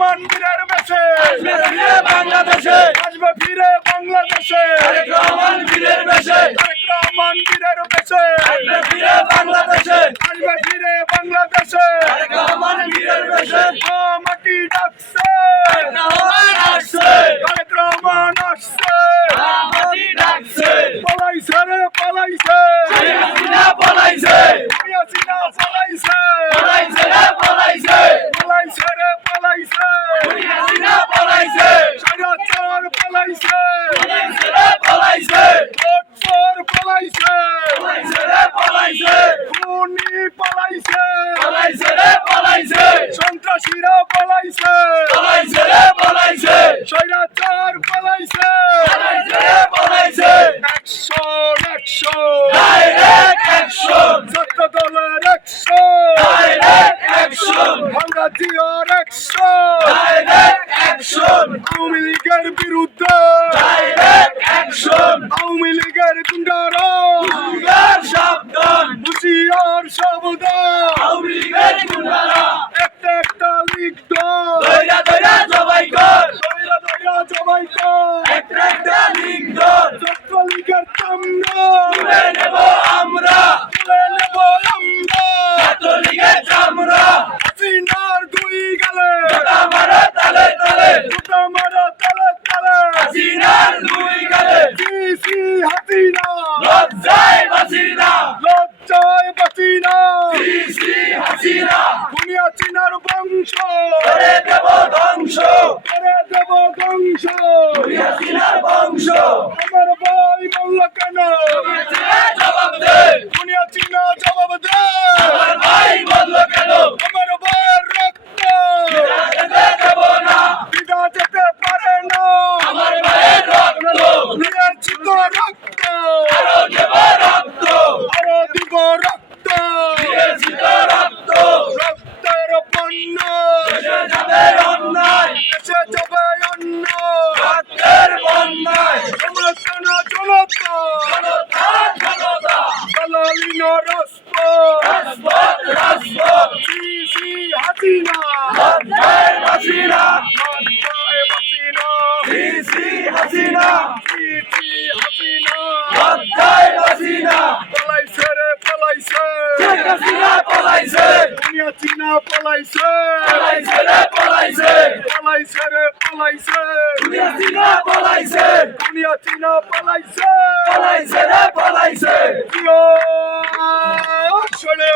রহমান বীরের বেশে বাংলাদেশে। আসবে ফিরে বাংলাদেশে। রহমান বীরের বেশে রহমান বীরের বেশে আসবে ফিরে বাংলাদেশে। আসবে ফিরে বাংলাদেশে। রহমান বীরের বেশে Oh, my God. Corre. চিনা পলাইছে পলাইছে রে পলাইছে পলাইছে রে পলাইছে দুনিয়া চিনা পলাইছে দুনিয়া চিনা পলাইছে পলাইছে রে পলাইছে কিও চলে